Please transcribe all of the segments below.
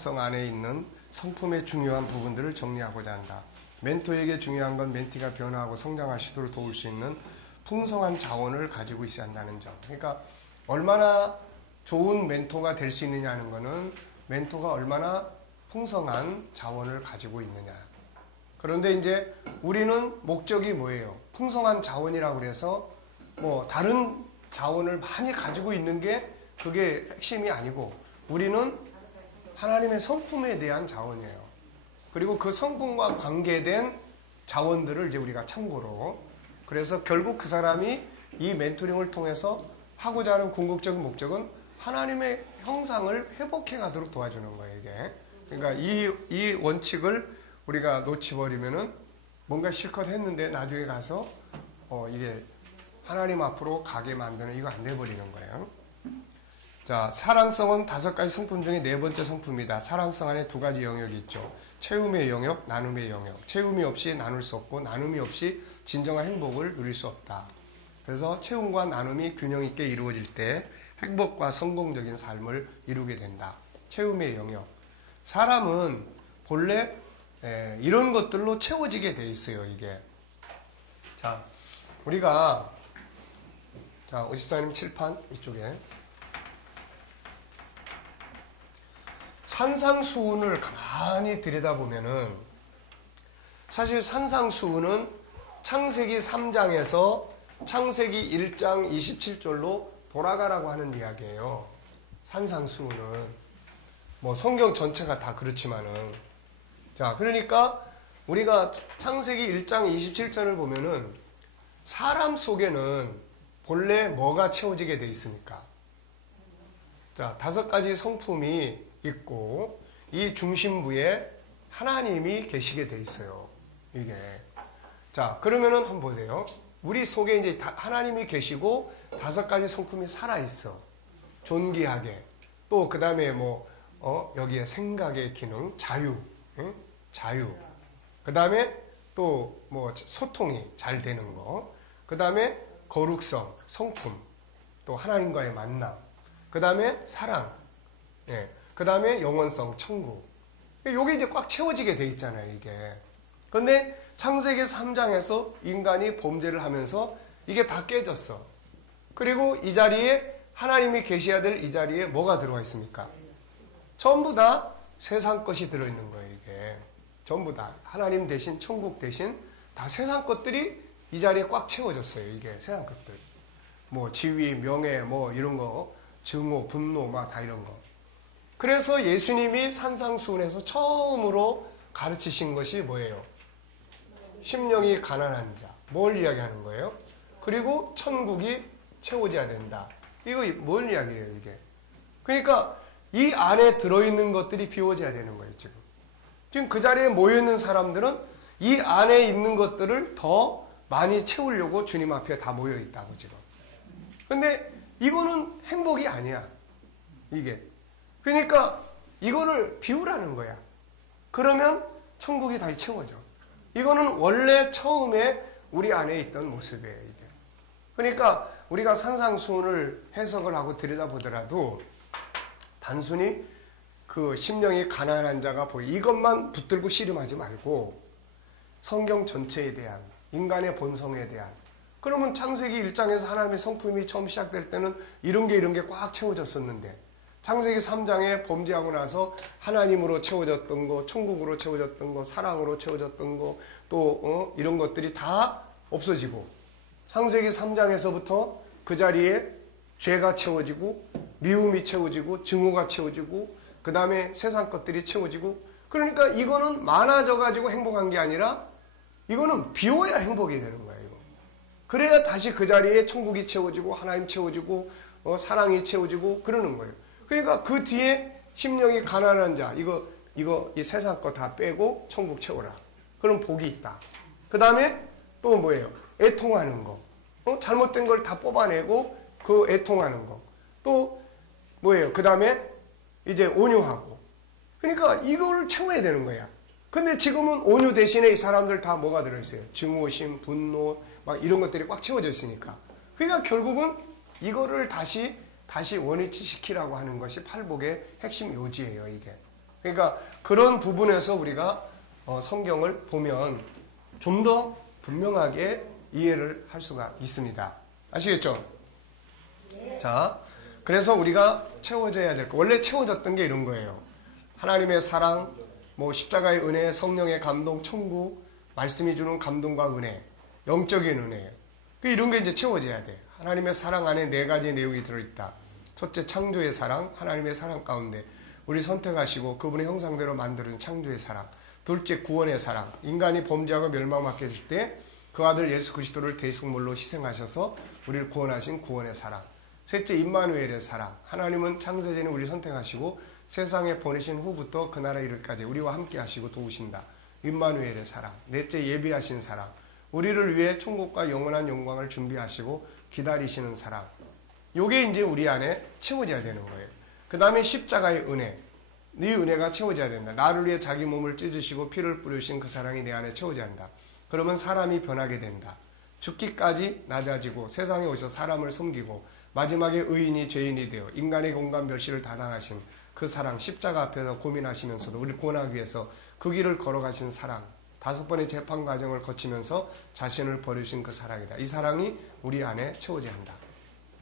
성 안에 있는 성품의 중요한 부분들을 정리하고자 한다. 멘토에게 중요한 건 멘티가 변화하고 성장하시도록 도울 수 있는 풍성한 자원을 가지고 있어야 한다는 점. 그러니까 얼마나 좋은 멘토가 될 수 있느냐는 거는 멘토가 얼마나 풍성한 자원을 가지고 있느냐. 그런데 이제 우리는 목적이 뭐예요? 풍성한 자원이라고 그래서 뭐 다른 자원을 많이 가지고 있는 게 그게 핵심이 아니고 우리는 하나님의 성품에 대한 자원이에요. 그리고 그 성품과 관계된 자원들을 이제 우리가 참고로, 그래서 결국 그 사람이 이 멘토링을 통해서 하고자 하는 궁극적인 목적은 하나님의 형상을 회복해 가도록 도와주는 거예요, 이게. 그러니까 이 원칙을 우리가 놓치버리면은 뭔가 실컷 했는데 나중에 가서 이게 하나님 앞으로 가게 만드는 이거 안 돼버리는 거예요. 자, 사랑성은 5가지 성품 중에 4번째 성품이다. 사랑성 안에 2가지 영역이 있죠. 채움의 영역, 나눔의 영역. 채움이 없이 나눌 수 없고 나눔이 없이 진정한 행복을 누릴 수 없다. 그래서 채움과 나눔이 균형 있게 이루어질 때 행복과 성공적인 삶을 이루게 된다. 채움의 영역. 사람은 본래 이런 것들로 채워지게 돼 있어요, 이게. 자, 우리가 54님 칠판 이쪽에 산상수훈을 가만히 들여다보면은 사실 산상수훈은 창세기 3장에서 창세기 1장 27절로 돌아가라고 하는 이야기예요. 산상수훈은 뭐 성경 전체가 다 그렇지만은, 자, 그러니까 우리가 창세기 1장 27절을 보면은 사람 속에는 본래 뭐가 채워지게 돼 있습니까? 자, 5가지 성품이 있고 이 중심부에 하나님이 계시게 돼 있어요, 이게. 자, 그러면은 한번 보세요. 우리 속에 이제 하나님이 계시고 5가지 성품이 살아있어. 존귀하게. 또 그 다음에 여기에 생각의 기능, 자유. 응? 자유. 그 다음에 또 소통이 잘 되는 거. 그 다음에 거룩성, 성품. 또 하나님과의 만남. 그 다음에 사랑. 예. 그 다음에 영원성, 천국. 이게 이제 꽉 채워지게 돼 있잖아요, 이게. 근데 창세기 3장에서 인간이 범죄를 하면서 이게 다 깨졌어. 그리고 이 자리에 하나님이 계셔야 될 이 자리에 뭐가 들어와 있습니까? 전부 다 세상 것이 들어있는 거예요, 이게. 전부 다. 하나님 대신, 천국 대신 다 세상 것들이 이 자리에 꽉 채워졌어요, 이게. 세상 것들. 지위, 명예, 이런 거, 증오, 분노, 다 이런 거. 그래서 예수님이 산상수훈에서 처음으로 가르치신 것이 뭐예요? 심령이 가난한 자. 뭘 이야기하는 거예요? 그리고 천국이 채워져야 된다. 이거 뭘 이야기해요, 이게? 그러니까 이 안에 들어있는 것들이 비워져야 되는 거예요, 지금. 지금 그 자리에 모여있는 사람들은 이 안에 있는 것들을 더 많이 채우려고 주님 앞에 다 모여있다고, 지금. 근데 이거는 행복이 아니야, 이게. 그러니까 이거를 비우라는 거야. 그러면 천국이 다시 채워져. 이거는 원래 처음에 우리 안에 있던 모습이에요, 이게. 그러니까 우리가 산상수훈을 해석을 하고 들여다보더라도 단순히 그 심령이 가난한 자가 이것만 붙들고 씨름하지 말고 성경 전체에 대한, 인간의 본성에 대한. 그러면 창세기 1장에서 하나님의 성품이 처음 시작될 때는 이런 게 꽉 채워졌었는데 창세기 3장에 범죄하고 나서 하나님으로 채워졌던 거, 천국으로 채워졌던 거, 사랑으로 채워졌던 거, 또 이런 것들이 다 없어지고 창세기 3장에서부터 그 자리에 죄가 채워지고 미움이 채워지고 증오가 채워지고 그 다음에 세상 것들이 채워지고, 그러니까 이거는 많아져가지고 행복한 게 아니라 이거는 비워야 행복이 되는 거예요, 이거. 그래야 다시 그 자리에 천국이 채워지고 하나님 채워지고 사랑이 채워지고 그러는 거예요. 그러니까 그 뒤에 심령이 가난한 자, 이 세상 거 다 빼고 천국 채워라. 그럼 복이 있다. 그 다음에 또 뭐예요? 애통하는 거. 잘못된 걸 다 뽑아내고 그 애통하는 거. 또 뭐예요? 그 다음에 이제 온유하고. 그러니까 이거를 채워야 되는 거야. 근데 지금은 온유 대신에 이 사람들 다 뭐가 들어있어요? 증오심, 분노, 이런 것들이 꽉 채워져 있으니까. 그러니까 결국은 이거를 다시 원위치 시키라고 하는 것이 팔복의 핵심 요지예요, 이게. 그러니까 그런 부분에서 우리가 성경을 보면 좀 더 분명하게 이해를 할 수가 있습니다. 아시겠죠? 자, 그래서 우리가 채워져야 될 거. 원래 채워졌던 게 이런 거예요. 하나님의 사랑, 뭐 십자가의 은혜, 성령의 감동, 천국, 말씀이 주는 감동과 은혜, 영적인 은혜. 이런 게 이제 채워져야 돼. 하나님의 사랑 안에 네 가지 내용이 들어있다. 첫째, 창조의 사랑, 하나님의 사랑 가운데 우리 선택하시고 그분의 형상대로 만드는 창조의 사랑. 둘째, 구원의 사랑. 인간이 범죄하고 멸망받게 될 때 그 아들 예수 그리스도를 대속물로 희생하셔서 우리를 구원하신 구원의 사랑. 셋째, 임마누엘의 사랑. 하나님은 창세전에 우리를 선택하시고 세상에 보내신 후부터 그 나라에 이르기까지 우리와 함께 하시고 도우신다. 임마누엘의 사랑. 넷째, 예비하신 사랑. 우리를 위해 천국과 영원한 영광을 준비하시고 기다리시는 사랑. 요게 이제 우리 안에 채워져야 되는 거예요. 그 다음에 십자가의 은혜. 네 은혜가 채워져야 된다. 나를 위해 자기 몸을 찢으시고 피를 뿌리신 그 사랑이 내 안에 채워져야 한다. 그러면 사람이 변하게 된다. 죽기까지 낮아지고 세상에 오셔서 사람을 섬기고 마지막에 의인이 죄인이 되어 인간의 공간 멸시를 다 당하신 그 사랑, 십자가 앞에서 고민하시면서도 우리를 구원하기 위해서 그 길을 걸어가신 사랑, 5번의 재판 과정을 거치면서 자신을 버리신 그 사랑이다. 이 사랑이 우리 안에 채워져야 한다.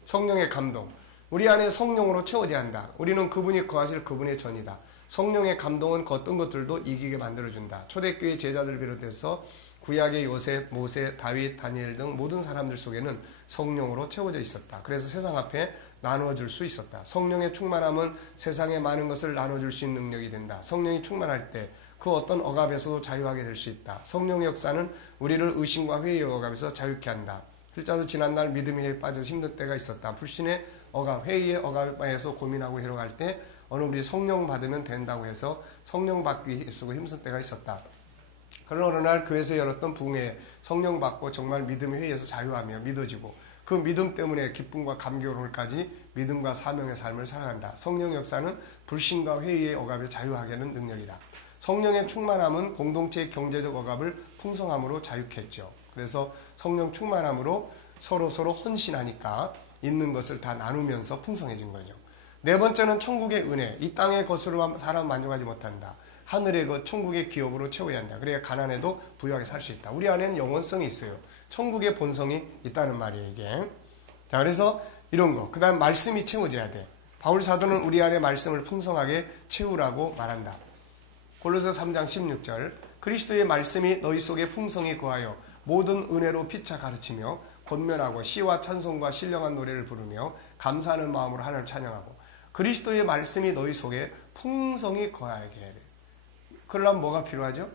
성령의 감동, 우리 안에 성령으로 채워져야 한다. 우리는 그분이 거하실 그분의 전이다. 성령의 감동은 그 어떤 것들도 이기게 만들어준다. 초대교회 제자들 비롯해서 구약의 요셉, 모세, 다윗, 다니엘 등 모든 사람들 속에는 성령으로 채워져 있었다. 그래서 세상 앞에 나누어줄 수 있었다. 성령의 충만함은 세상에 많은 것을 나눠줄 수 있는 능력이 된다. 성령이 충만할 때 그 어떤 억압에서도 자유하게 될 수 있다. 성령의 역사는 우리를 의심과 회의의 억압에서 자유케 한다. 필자도 지난날 믿음의 회의에 빠져서 힘든 때가 있었다. 불신의 억압, 회의의 억압에서 고민하고 해로갈 때 어느 우리 성령 받으면 된다고 해서 성령 받기 위해 쓰고 힘쓴 때가 있었다. 그러나 어느 날 교회에서 열었던 부흥회에 성령 받고 정말 믿음의 회의에서 자유하며 믿어지고 그 믿음 때문에 기쁨과 감격을까지 믿음과 사명의 삶을 살아간다. 성령 역사는 불신과 회의의 억압에 자유하게 하는 능력이다. 성령의 충만함은 공동체의 경제적 억압을 풍성함으로 자유케 했죠. 그래서 성령 충만함으로 서로 헌신하니까 있는 것을 다 나누면서 풍성해진 거죠. 네 번째는 천국의 은혜. 이 땅의 것으로 사람 만족하지 못한다. 하늘의 것, 천국의 기업으로 채워야 한다. 그래야 가난해도 부유하게 살 수 있다. 우리 안에는 영원성이 있어요. 천국의 본성이 있다는 말이에요, 이게. 자, 그래서 이런 거. 그 다음 말씀이 채워져야 돼. 바울 사도는 우리 안에 말씀을 풍성하게 채우라고 말한다. 골로새 3장 16절. 그리스도의 말씀이 너희 속에 풍성히 거하여 모든 은혜로 피차 가르치며 권면하고 시와 찬송과 신령한 노래를 부르며 감사하는 마음으로 하나님을 찬양하고. 그리스도의 말씀이 너희 속에 풍성히 거하게 해야 돼. 그러려면 뭐가 필요하죠?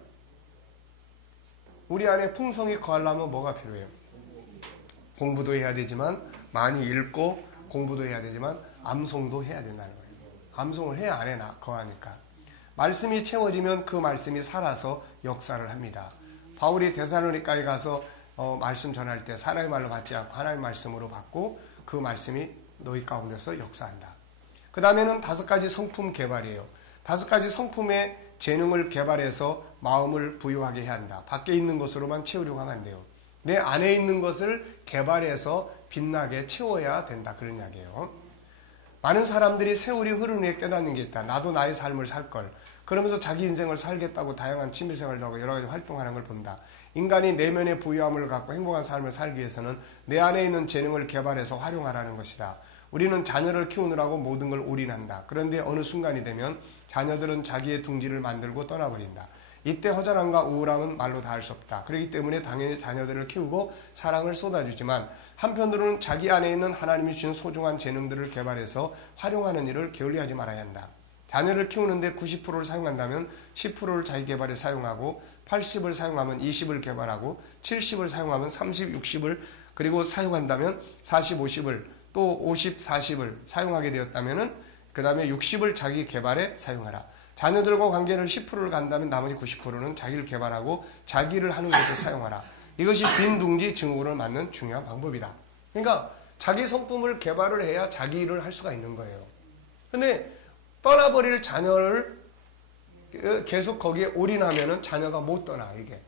우리 안에 풍성히 거하려면 뭐가 필요해요? 공부도 해야 되지만 많이 읽고 공부도 해야 되지만 암송도 해야 된다는 거예요. 암송을 해야 안에 거하니까. 말씀이 채워지면 그 말씀이 살아서 역사를 합니다. 바울이 데살로니가에 가서 말씀 전할 때 사람의 말로 받지 않고 하나님의 말씀으로 받고 그 말씀이 너희 가운데서 역사한다. 그 다음에는 5가지 성품 개발이에요. 5가지 성품의 재능을 개발해서 마음을 부유하게 해야 한다. 밖에 있는 것으로만 채우려고 하면 안 돼요. 내 안에 있는 것을 개발해서 빛나게 채워야 된다. 그런 이야기예요. 많은 사람들이 세월이 흐르는 후에 깨닫는 게 있다. 나도 나의 삶을 살 걸. 그러면서 자기 인생을 살겠다고 다양한 취미생활도 하고 여러 가지 활동하는 걸 본다. 인간이 내면의 부유함을 갖고 행복한 삶을 살기 위해서는 내 안에 있는 재능을 개발해서 활용하라는 것이다. 우리는 자녀를 키우느라고 모든 걸 올인한다. 그런데 어느 순간이 되면 자녀들은 자기의 둥지를 만들고 떠나버린다. 이때 허전함과 우울함은 말로 다 할 수 없다. 그렇기 때문에 당연히 자녀들을 키우고 사랑을 쏟아주지만 한편으로는 자기 안에 있는 하나님이 주신 소중한 재능들을 개발해서 활용하는 일을 게을리하지 말아야 한다. 자녀를 키우는데 90%를 사용한다면 10%를 자기 개발에 사용하고 80을 사용하면 20을 개발하고 70을 사용하면 30, 60을 그리고 사용한다면 40, 50을 또 50, 40을 사용하게 되었다면 그 다음에 60을 자기 개발에 사용하라. 자녀들과 관계를 10%를 간다면 나머지 90%는 자기를 개발하고 자기를 하는 것에 사용하라. 이것이 빈둥지 증후군을 막는 중요한 방법이다. 그러니까 자기 성품을 개발을 해야 자기 일을 할 수가 있는 거예요. 근데 떠나버릴 자녀를 계속 거기에 올인하면은 자녀가 못 떠나. 이게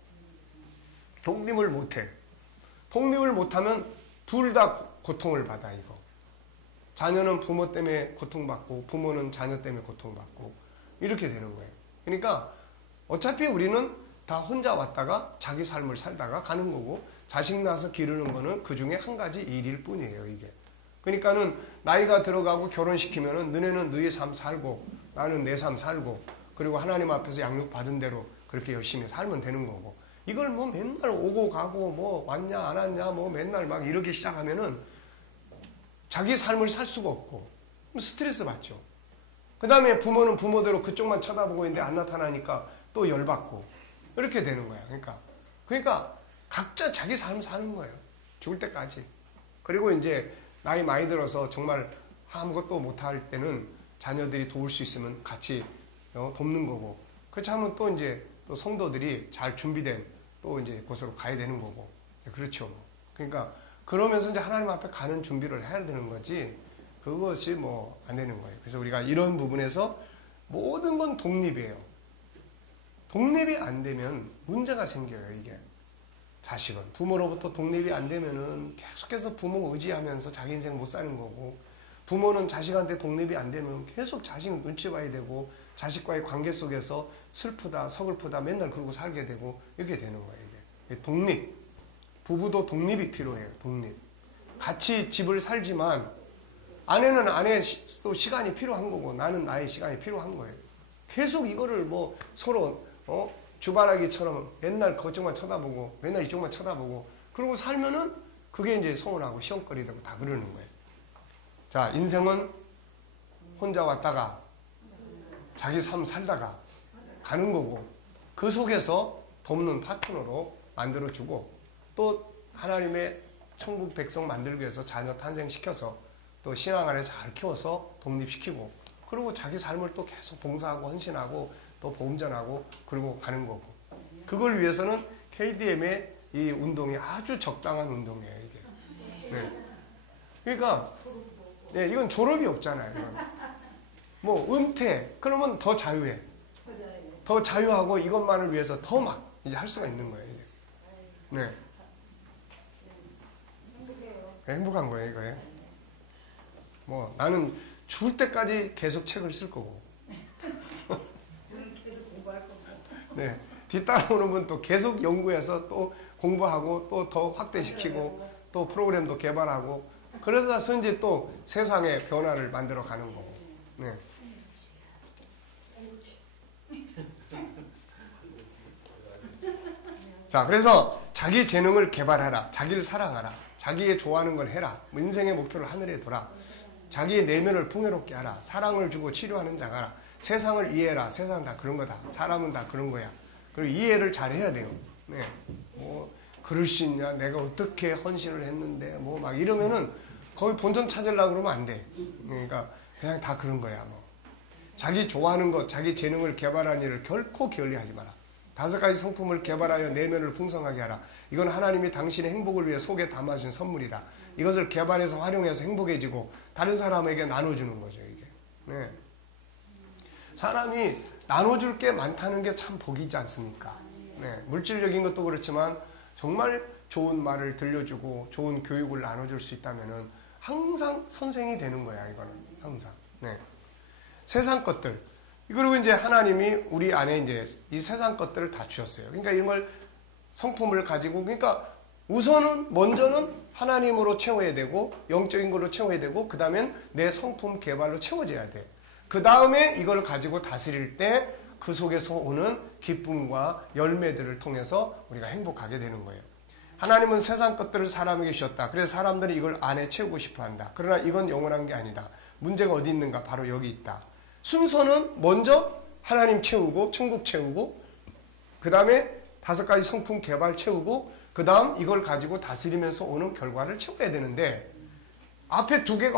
독립을 못해. 독립을 못하면 둘 다 고통을 받아. 이거 자녀는 부모 때문에 고통받고 부모는 자녀 때문에 고통받고 이렇게 되는 거예요. 그러니까 어차피 우리는 다 혼자 왔다가 자기 삶을 살다가 가는 거고, 자식 낳아서 기르는 거는 그 중에 한 가지 일일 뿐이에요, 이게. 그러니까는 나이가 들어가고 결혼시키면은 너네는 너의 삶 살고 나는 내 삶 살고, 그리고 하나님 앞에서 양육 받은 대로 그렇게 열심히 살면 되는 거고, 이걸 뭐 맨날 오고 가고 뭐 왔냐 안 왔냐 뭐 맨날 막 이러기 시작하면은 자기 삶을 살 수가 없고 스트레스 받죠. 그 다음에 부모는 부모대로 그쪽만 쳐다보고 있는데 안 나타나니까 또 열받고 이렇게 되는 거야. 그러니까 각자 자기 삶을 사는 거예요. 죽을 때까지. 그리고 이제 나이 많이 들어서 정말 아무것도 못할 때는 자녀들이 도울 수 있으면 같이 돕는 거고, 그렇지 않으면 또 이제 또 성도들이 잘 준비된 또 이제 곳으로 가야 되는 거고, 그렇죠. 그러니까 그러면서 이제 하나님 앞에 가는 준비를 해야 되는 거지, 그것이 뭐 안 되는 거예요. 그래서 우리가 이런 부분에서 모든 건 독립이에요. 독립이 안 되면 문제가 생겨요, 이게. 자식은 부모로부터 독립이 안 되면은 계속해서 부모 의지하면서 자기 인생 못 사는 거고, 부모는 자식한테 독립이 안 되면 계속 자식 눈치 봐야 되고, 자식과의 관계 속에서 슬프다 서글프다 맨날 그러고 살게 되고, 이렇게 되는 거예요, 이게. 독립, 부부도 독립이 필요해요. 독립. 같이 집을 살지만 아내는 아내의 또 시간이 필요한 거고 나는 나의 시간이 필요한 거예요. 계속 이거를 뭐 서로 주바라기처럼 맨날 그쪽만 쳐다보고 맨날 이쪽만 쳐다보고 그러고 살면은 그게 이제 서운하고 시험거리 되고 다 그러는 거예요. 자, 인생은 혼자 왔다가 자기 삶 살다가 가는 거고, 그 속에서 돕는 파트너로 만들어주고, 또 하나님의 천국 백성 만들기 위해서 자녀 탄생시켜서 또 신앙 안에 잘 키워서 독립시키고, 그리고 자기 삶을 또 계속 봉사하고 헌신하고 또 복음 전하고 그러고 가는 거고, 그걸 위해서는 KDM의 이 운동이 아주 적당한 운동이에요, 이게. 네. 그러니까 네, 이건 졸업이 없잖아요. 이건. 뭐 은퇴 그러면 더 자유해. 더 자유하고 이것만을 위해서 더 막 이제 할 수가 있는 거예요, 이게. 네. 행복한 거예요, 이거에. 뭐 나는 죽을 때까지 계속 책을 쓸 거고. 네. 뒤따라오는 분 또 계속 연구해서 또 공부하고 또 더 확대시키고 또 프로그램도 개발하고, 그래서 이제 또 세상의 변화를 만들어 가는 거고. 네. 자, 그래서 자기 재능을 개발하라. 자기를 사랑하라. 자기의 좋아하는 걸 해라. 인생의 목표를 하늘에 둬라. 자기의 내면을 풍요롭게 하라. 사랑을 주고 치료하는 자가라. 세상을 이해해라. 세상은 다 그런 거다. 사람은 다 그런 거야. 그리고 이해를 잘 해야 돼요. 네. 뭐 그럴 수 있냐? 내가 어떻게 헌신을 했는데 뭐 막 이러면은 거기 본전 찾으려고 그러면 안 돼. 그러니까 그냥 다 그런 거야. 뭐 자기 좋아하는 것, 자기 재능을 개발하는 일을 결코 게을리하지 마라. 5가지 성품을 개발하여 내면을 풍성하게 하라. 이건 하나님이 당신의 행복을 위해 속에 담아준 선물이다. 이것을 개발해서 활용해서 행복해지고 다른 사람에게 나눠주는 거죠, 이게. 네. 사람이 나눠줄 게 많다는 게 참 복이지 않습니까? 네. 물질적인 것도 그렇지만 정말 좋은 말을 들려주고 좋은 교육을 나눠줄 수 있다면은 항상 선생이 되는 거야, 이거는. 항상. 네. 세상 것들. 그리고 이제 하나님이 우리 안에 이제 이 세상 것들을 다 주셨어요. 그러니까 이런 걸 성품을 가지고, 그러니까 우선은 먼저는 하나님으로 채워야 되고 영적인 걸로 채워야 되고, 그 다음엔 내 성품 개발로 채워져야 돼. 그 다음에 이걸 가지고 다스릴 때 그 속에서 오는 기쁨과 열매들을 통해서 우리가 행복하게 되는 거예요. 하나님은 세상 것들을 사람에게 주셨다. 그래서 사람들이 이걸 안에 채우고 싶어 한다. 그러나 이건 영원한 게 아니다. 문제가 어디 있는가? 바로 여기 있다. 순서는 먼저 하나님 채우고 천국 채우고, 그 다음에 5가지 성품 개발 채우고, 그 다음 이걸 가지고 다스리면서 오는 결과를 채워야 되는데 앞에 2개가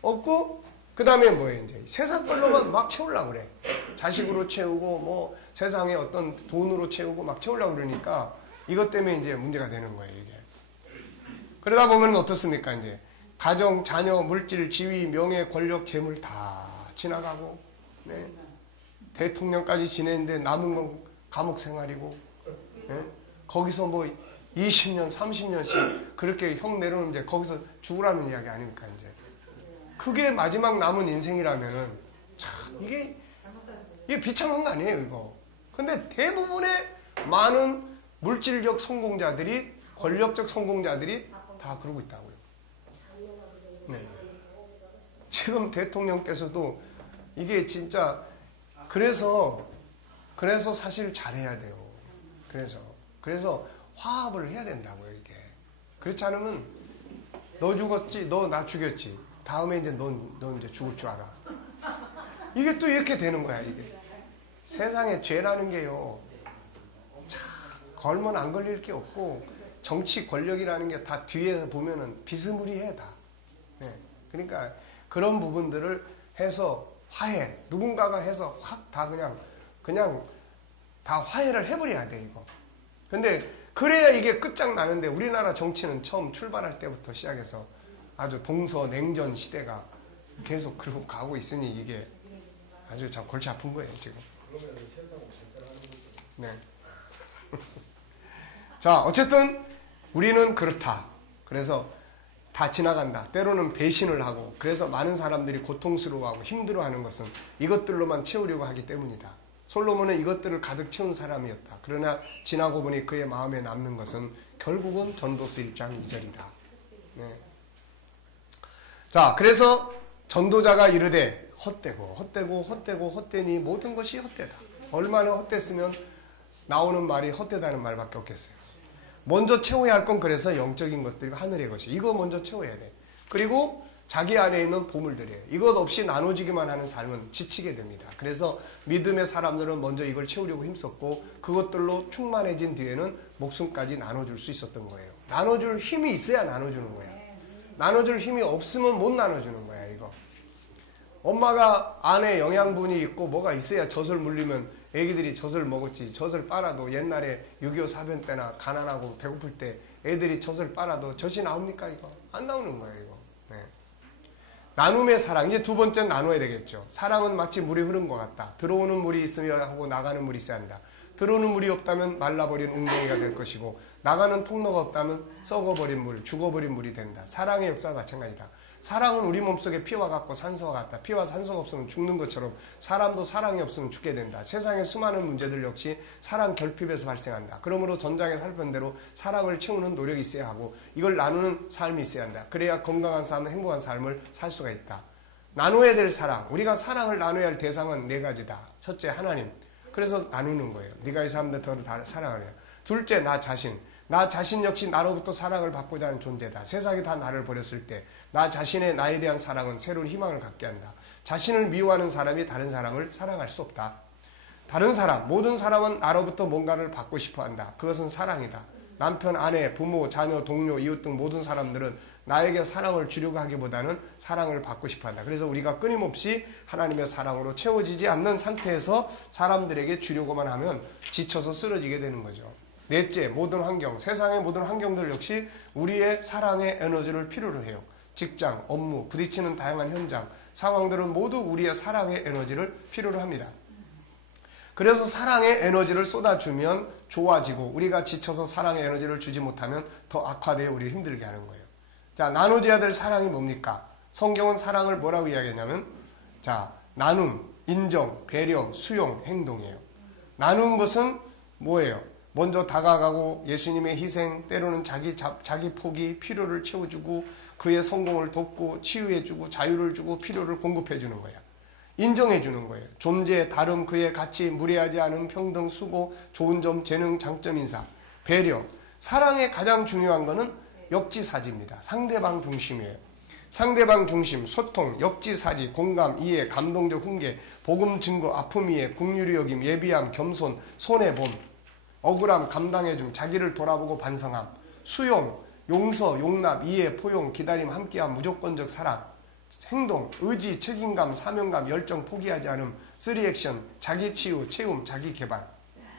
없고, 그 다음에 뭐예요? 이제 세상 걸로만 막 채우려고 그래. 자식으로 채우고 뭐 세상에 어떤 돈으로 채우고 막 채우려고 그러니까 이것 때문에 이제 문제가 되는 거예요, 이게. 그러다 보면 어떻습니까? 이제 가정, 자녀, 물질, 지위, 명예, 권력, 재물 다 지나가고, 네. 대통령까지 지냈는데 남은 건 감옥 생활이고, 네. 거기서 뭐 20년, 30년씩 그렇게 형 내려오면 이제 거기서 죽으라는 이야기 아닙니까, 이제. 그게 마지막 남은 인생이라면은 참 이게 이게 비참한 거 아니에요, 이거. 근데 대부분의 많은 물질적 성공자들이, 권력적 성공자들이 다 그러고 있다고요. 네. 지금 대통령께서도 이게 진짜 그래서 사실 잘해야 돼요. 그래서 화합을 해야 된다고요, 이게. 그렇지 않으면 너 죽었지, 너 나 죽였지. 다음에 이제 넌 이제 죽을 줄 알아. 이게 또 이렇게 되는 거야, 이게. 세상에 죄라는 게요. 참, 걸면 안 걸릴 게 없고, 정치 권력이라는 게 다 뒤에 보면은 비스무리해, 다. 네. 그러니까 그런 부분들을 해서 화해, 누군가가 해서 확 다 그냥 다 화해를 해버려야 돼, 이거. 근데 그래야 이게 끝장나는데 우리나라 정치는 처음 출발할 때부터 시작해서 아주 동서냉전 시대가 계속 그러고 가고 있으니 이게 아주 참 골치 아픈 거예요, 지금. 네. 자, 어쨌든 우리는 그렇다. 그래서 다 지나간다. 때로는 배신을 하고, 그래서 많은 사람들이 고통스러워하고 힘들어하는 것은 이것들로만 채우려고 하기 때문이다. 솔로몬은 이것들을 가득 채운 사람이었다. 그러나 지나고 보니 그의 마음에 남는 것은 결국은 전도서 1장 2절이다. 네. 자, 그래서 전도자가 이르되 헛되니 모든 것이 헛되다. 얼마나 헛됐으면 나오는 말이 헛되다는 말밖에 없겠어요. 먼저 채워야 할 건 그래서 영적인 것들이 하늘의 것이. 이거 먼저 채워야 돼. 그리고 자기 안에 있는 보물들이에요. 이것 없이 나눠지기만 하는 삶은 지치게 됩니다. 그래서 믿음의 사람들은 먼저 이걸 채우려고 힘썼고, 그것들로 충만해진 뒤에는 목숨까지 나눠줄 수 있었던 거예요. 나눠줄 힘이 있어야 나눠주는 거야. 나눠줄 힘이 없으면 못 나눠주는 거야, 이거. 엄마가 안에 영양분이 있고 뭐가 있어야 젖을 물리면 애기들이 젖을 먹었지. 젖을 빨아도 옛날에 6.25 사변 때나 가난하고 배고플 때 애들이 젖을 빨아도 젖이 나옵니까, 이거? 안 나오는 거예요, 이거. 네. 나눔의 사랑. 이제 두 번째 나눠야 되겠죠. 사랑은 마치 물이 흐른 것 같다. 들어오는 물이 있으면 하고 나가는 물이 있어야 한다. 들어오는 물이 없다면 말라버린 웅덩이가 될 것이고, 나가는 통로가 없다면 썩어버린 물, 죽어버린 물이 된다. 사랑의 역사가 마찬가지다. 사랑은 우리 몸속에 피와 같고 산소와 같다. 피와 산소가 없으면 죽는 것처럼 사람도 사랑이 없으면 죽게 된다. 세상의 수많은 문제들 역시 사랑 결핍에서 발생한다. 그러므로 전장에 살펴본 대로 사랑을 채우는 노력이 있어야 하고, 이걸 나누는 삶이 있어야 한다. 그래야 건강한 삶, 행복한 삶을 살 수가 있다. 나눠야 될 사랑. 우리가 사랑을 나눠야 할 대상은 네 가지다. 첫째, 하나님. 그래서 나누는 거예요. 네가 이 사람들 더 사랑을 해요. 둘째, 나 자신. 나 자신 역시 나로부터 사랑을 받고자 하는 존재다. 세상이 다 나를 버렸을 때 나 자신의 나에 대한 사랑은 새로운 희망을 갖게 한다. 자신을 미워하는 사람이 다른 사람을 사랑할 수 없다. 다른 사람, 모든 사람은 나로부터 뭔가를 받고 싶어 한다. 그것은 사랑이다. 남편, 아내, 부모, 자녀, 동료, 이웃 등 모든 사람들은 나에게 사랑을 주려고 하기보다는 사랑을 받고 싶어 한다. 그래서 우리가 끊임없이 하나님의 사랑으로 채워지지 않는 상태에서 사람들에게 주려고만 하면 지쳐서 쓰러지게 되는 거죠. 넷째, 모든 환경, 세상의 모든 환경들 역시 우리의 사랑의 에너지를 필요로 해요. 직장, 업무, 부딪히는 다양한 현장, 상황들은 모두 우리의 사랑의 에너지를 필요로 합니다. 그래서 사랑의 에너지를 쏟아주면 좋아지고, 우리가 지쳐서 사랑의 에너지를 주지 못하면 더 악화되어 우리를 힘들게 하는 거예요. 자, 나눠줘야 될 사랑이 뭡니까? 성경은 사랑을 뭐라고 이야기하냐면, 자, 나눔, 인정, 배려, 수용, 행동이에요. 나눈 것은 뭐예요? 먼저 다가가고 예수님의 희생, 때로는 자기 포기, 필요를 채워주고 그의 성공을 돕고 치유해주고 자유를 주고 필요를 공급해주는 거야. 인정해주는 거예요. 존재, 다름, 그의 가치, 무례하지 않음, 평등, 수고, 좋은 점, 재능, 장점, 인사. 배려. 사랑의 가장 중요한 거는 역지사지입니다. 상대방 중심이에요. 상대방 중심, 소통, 역지사지, 공감, 이해, 감동적 훈계, 복음 증거, 아픔 이해, 긍휼히 여김, 예비함, 겸손, 손해봄, 억울함, 감당해줌, 자기를 돌아보고 반성함, 수용, 용서, 용납, 이해, 포용, 기다림, 함께함, 무조건적 사랑, 행동, 의지, 책임감, 사명감, 열정, 포기하지 않음, 3액션, 자기 치유, 채움, 자기 개발.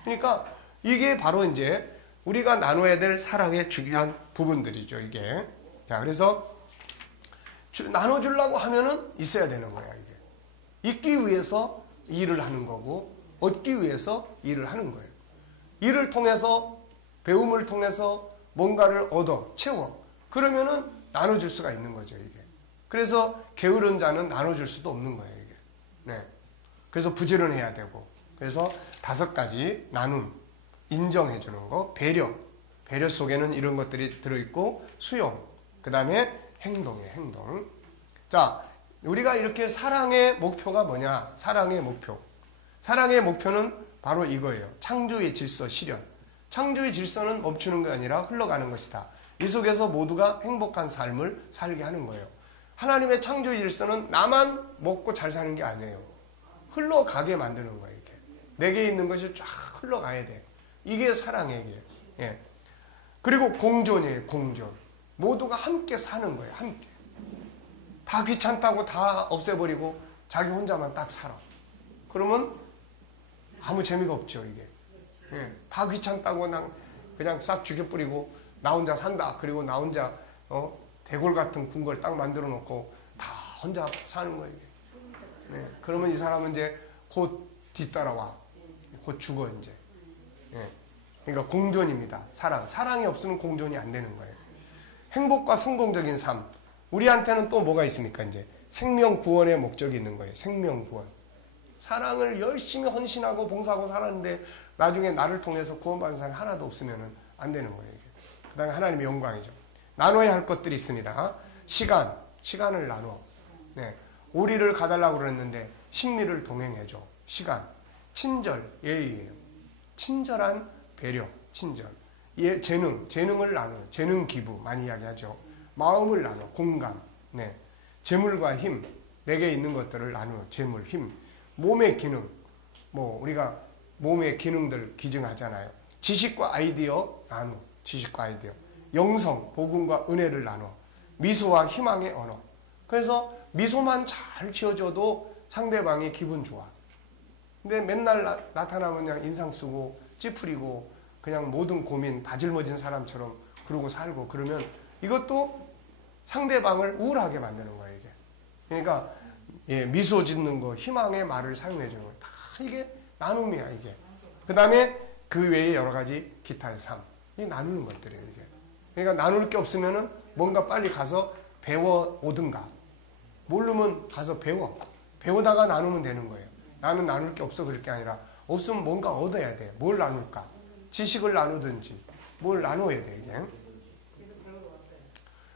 그러니까 이게 바로 이제 우리가 나눠야 될 사랑의 중요한 부분들이죠, 이게. 자, 그래서 나눠주려고 하면은 있어야 되는 거야, 이게. 있기 위해서 일을 하는 거고, 얻기 위해서 일을 하는 거예요. 일을 통해서, 배움을 통해서 뭔가를 얻어, 채워. 그러면은 나눠줄 수가 있는 거죠, 이게. 그래서 게으른 자는 나눠줄 수도 없는 거예요, 이게. 네. 그래서 부지런해야 되고. 그래서 5가지 나눔, 인정해 주는 거, 배려 속에는 이런 것들이 들어있고, 수용, 그 다음에 행동이에요. 행동. 자, 우리가 이렇게 사랑의 목표가 뭐냐? 사랑의 목표는 바로 이거예요. 창조의 질서 실현. 창조의 질서는 멈추는 게 아니라 흘러가는 것이다. 이 속에서 모두가 행복한 삶을 살게 하는 거예요. 하나님의 창조의 질서는 나만 먹고 잘 사는 게 아니에요. 흘러가게 만드는 거예요. 이렇게. 내게 있는 것이 쫙 흘러가야 돼. 이게 사랑이에요. 예. 그리고 공존이에요. 공존. 모두가 함께 사는 거예요. 함께. 다 귀찮다고 다 없애버리고 자기 혼자만 딱 살아. 그러면 아무 재미가 없죠. 이게. 예. 다 귀찮다고 그냥 싹 죽여버리고 나 혼자 산다. 그리고 나 혼자 대골 같은 궁궐 딱 만들어 놓고 다 혼자 사는 거예요. 이게. 네. 그러면 이 사람은 이제 곧 뒤따라와. 곧 죽어 이제. 예. 그러니까 공존입니다. 사랑이 없으면 공존이 안 되는 거예요. 행복과 성공적인 삶. 우리한테는 또 뭐가 있습니까? 이제 생명 구원의 목적이 있는 거예요. 생명 구원. 사랑을 열심히 헌신하고 봉사하고 살았는데 나중에 나를 통해서 구원받은 사람이 하나도 없으면 안 되는 거예요. 그 다음에 하나님의 영광이죠. 나눠야 할 것들이 있습니다. 시간을 나눠. 네. 오리를 가달라고 그랬는데 심리를 동행해줘. 시간. 친절, 예의예요. 친절한 배려, 친절. 예, 재능을 나눠. 재능 기부 많이 이야기하죠. 마음을 나눠. 공감. 네. 재물과 힘. 내게 있는 것들을 나누어. 재물, 힘. 몸의 기능. 우리가 몸의 기능들 기증하잖아요. 지식과 아이디어 나누어. 지식과 아이디어. 영성, 복음과 은혜를 나눠. 미소와 희망의 언어. 그래서 미소만 잘 지어줘도 상대방이 기분 좋아. 근데 맨날 나타나면 그냥 인상 쓰고 찌푸리고 그냥 모든 고민 다 짊어진 사람처럼 그러고 살고 그러면 이것도 상대방을 우울하게 만드는 거예요. 이게. 그러니까 미소 짓는 거, 희망의 말을 사용해 주는 거예요. 다 이게 나눔이야. 이게. 그 다음에 그 외에 여러 가지 기타의 삶. 이 나누는 것들이에요. 이게. 그러니까 나눌 게 없으면은 뭔가 빨리 가서 배워 오든가. 모르면 가서 배우다가 나누면 되는 거예요. 나는 나눌 게 없어 그럴 게 아니라 없으면 뭔가 얻어야 돼. 뭘 나눌까? 지식을 나누든지 뭘 나눠야 돼. 이게.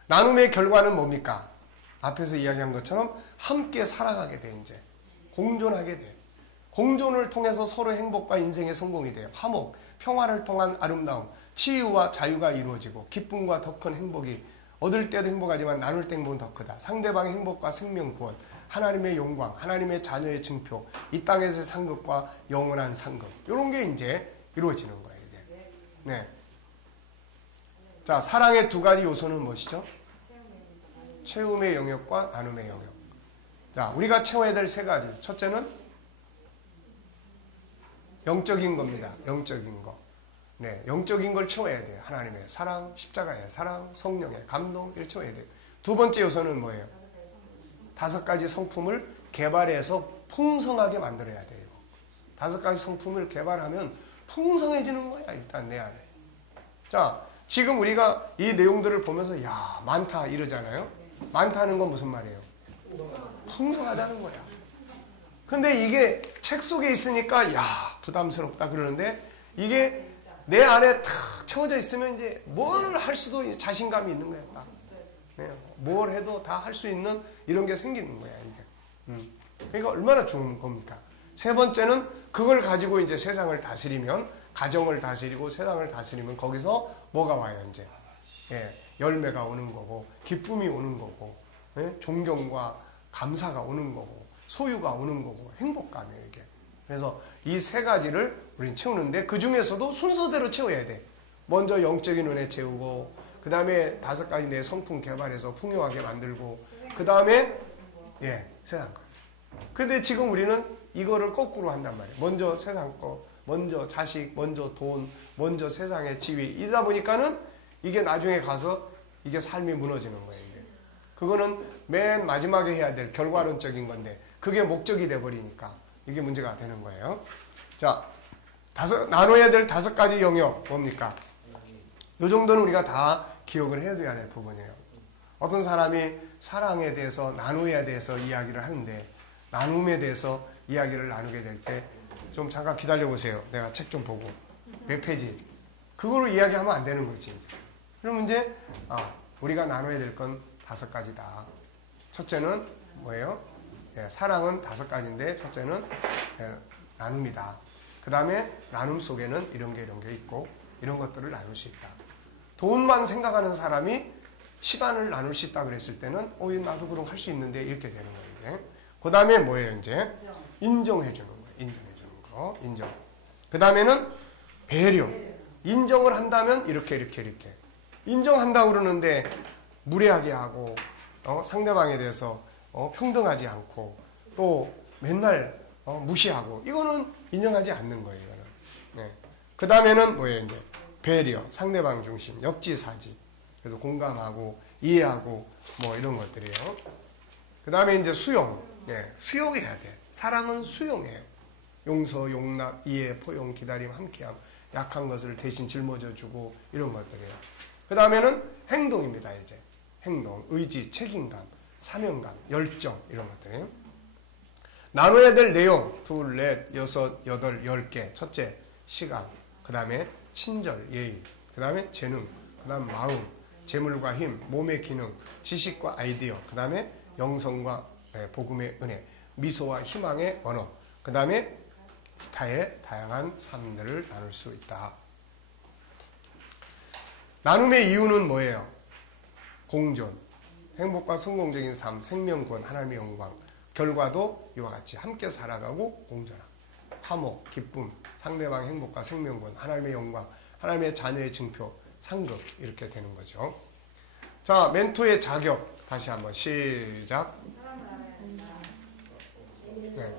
나눔의 결과는 뭡니까? 앞에서 이야기한 것처럼 함께 살아가게 돼. 이제 공존하게 돼. 공존을 통해서 서로 행복과 인생의 성공이 돼요. 화목, 평화를 통한 아름다움, 치유와 자유가 이루어지고 기쁨과 더 큰 행복이 얻을 때도 행복하지만 나눌 때 행복은 더 크다. 상대방의 행복과 생명 구원, 하나님의 영광, 하나님의 자녀의 증표, 이 땅에서의 상급과 영원한 상급. 이런 게 이제 이루어지는 거예요. 이게. 네. 자, 사랑의 2가지 요소는 무엇이죠? 채움의 영역과 나눔의 영역. 자, 우리가 채워야 될 3가지. 첫째는 영적인 겁니다. 영적인 거. 네, 영적인 걸 채워야 돼요. 하나님의 사랑, 십자가의 사랑, 성령의 감동, 이걸 채워야 돼요. 2번째 요소는 뭐예요? 5가지 성품을 개발해서 풍성하게 만들어야 돼요. 5가지 성품을 개발하면 풍성해지는 거야. 일단 내 안에. 자, 지금 우리가 이 내용들을 보면서 야, 많다 이러잖아요. 많다는 건 무슨 말이에요? 풍성하다는 거야. 근데 이게 책 속에 있으니까 야, 부담스럽다 그러는데 이게 내 안에 탁 채워져 있으면 이제 뭘 할 수도 자신감이 있는 거야. 딱. 네, 뭘 해도 다 할 수 있는 이런 게 생기는 거야. 이게. 그러니까 얼마나 좋은 겁니까? 3번째는 그걸 가지고 이제 세상을 다스리면 가정을 다스리고 세상을 다스리면 거기서 뭐가 와요 이제? 예, 열매가 오는 거고 기쁨이 오는 거고 예? 존경과 감사가 오는 거고 소유가 오는 거고 행복감이에요 이게. 그래서 이 3가지를 우리는 채우는데 그 중에서도 순서대로 채워야 돼. 먼저 영적인 은혜 채우고 그 다음에 5가지 내 성품 개발해서 풍요하게 만들고 그 다음에 세상 거. 근데 지금 우리는 이거를 거꾸로 한단 말이에요. 먼저 세상 거, 먼저 자식, 먼저 돈, 먼저 세상의 지위 이러다 보니까는 이게 나중에 가서 이게 삶이 무너지는 거예요. 이게. 그거는 맨 마지막에 해야 될 결과론적인 건데 그게 목적이 돼버리니까 이게 문제가 되는 거예요. 자, 나눠야 될 5가지 영역 뭡니까? 이 정도는 우리가 다 기억을 해둬야 될 부분이에요. 어떤 사람이 사랑에 대해서 나누어야 돼서 이야기를 하는데 나눔에 대해서 이야기를 나누게 될 때 좀 잠깐 기다려 보세요. 내가 책 좀 보고 몇 페이지 그거로 이야기하면 안 되는 거지. 이제. 그러면 이제 우리가 나눠야 될 건 5가지다. 첫째는 뭐예요? 사랑은 5가지인데 첫째는 나눔이다. 그 다음에 나눔 속에는 이런 게 있고 이런 것들을 나눌 수 있다. 돈만 생각하는 사람이 시간을 나눌 수 있다 그랬을 때는 나도 그럼 할 수 있는데 이렇게 되는 거예요. 그 다음에 뭐예요? 이제 인정해 주는 거예요. 인정해 주는 거. 인정. 그 다음에는 배려. 인정을 한다면 이렇게 인정한다고 그러는데 무례하게 하고 상대방에 대해서 평등하지 않고 또 맨날 무시하고 이거는 인정하지 않는 거예요. 이거는. 네. 그 다음에는 뭐예요? 이제 배려, 상대방 중심, 역지사지. 그래서 공감하고 이해하고 뭐 이런 것들이에요. 그 다음에 이제 수용. 수용해야 돼. 사랑은 수용해요. 용서, 용납, 이해, 포용, 기다림, 함께함. 약한 것을 대신 짊어져주고 이런 것들이에요. 그 다음에는 행동입니다. 이제 행동, 의지, 책임감, 사명감, 열정 이런 것들이에요. 나눠야 될 내용 2, 4, 6, 8, 10개. 첫째 시간, 그 다음에 친절, 예의, 그 다음에 재능, 그 다음 마음, 재물과 힘, 몸의 기능, 지식과 아이디어, 그 다음에 영성과 복음의 은혜, 미소와 희망의 언어, 그 다음에 기타의 다양한 삶들을 나눌 수 있다. 나눔의 이유는 뭐예요? 공존, 행복과 성공적인 삶, 생명권, 하나님의 영광, 결과도 이와 같이 함께 살아가고 공존함, 화목, 기쁨, 상대방의 행복과 생명권, 하나님의 영광, 하나님의 자녀의 증표, 상급 이렇게 되는 거죠. 자, 멘토의 자격 다시 한번 시작. 네.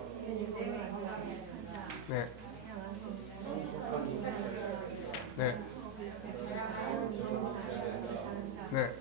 네. 네. 네.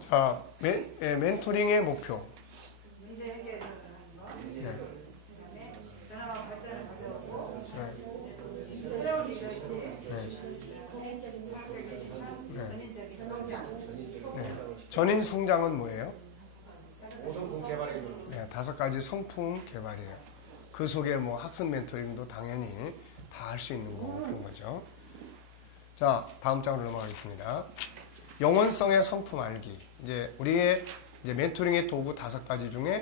자, 멘토링의 목표. 전인 성장은 뭐예요? 5가지 성품 개발이에요. 그 속에 뭐 학습 멘토링도 당연히 다 할 수 있는 거고 그런 거죠. 자, 다음 장으로 넘어가겠습니다. 영원성의 성품 알기. 이제 우리의 멘토링의 도구 5가지 중에